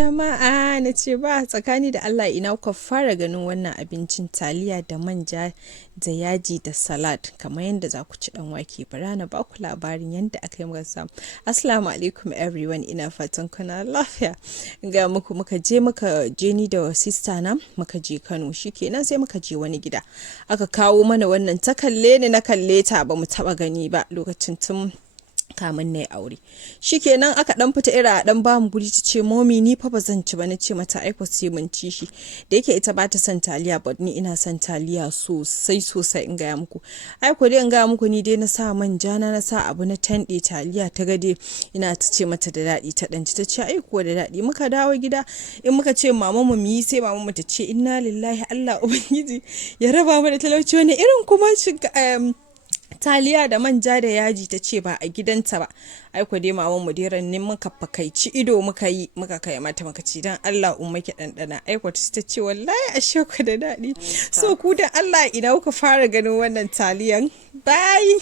Jama'a na ce ba tsakani da Allah ina kuka fara ganin wannan abincin taliya da manja da yaji da salad kamar yadda za ku ci dan wake bara na ba ku labarin yadda aka yi samu. Assalamu alaikum everyone, ina fatan kuna lafiya. Ga muka je ni da sister na muka je Kano, shikenan sai muka je wani gida aka kawo mana wannan, ta kalle ni na kalle ta, ba mu taba gani ba lokacin tun kamun na aure. Shikenan aka dan fita ira dan ba mu guri, ta ce momi ni fa ba zan ci ba. Na ce mata aiko sai mun ci shi, da yake ita ba ta son taliya, but ni ina son taliya sosai in gaya muku. Aiko dai in gaya muku, ni dai na sa manja na sa abu na tande taliya ta gade, ina ta ce mata da daɗi, ta ɗanci ta ce aiko da daɗi. Muka dawo gida in muka ce mama mu yi, sai mama mu ta ce inna lillahi, Allah ubangiji ya raba mu da talauci, wani irin kuma taliya da manja da yaji. Ta ce ba a gidanta ba. Aiko dai maman mu dai rannin muka fakaici ido muka kai mata muka ci dan Allah umma ki dandana. Aiko ta ce wallahi ashe ku da daɗi. So ku da Allah ina kuka fara ganin wannan taliyan? Bye.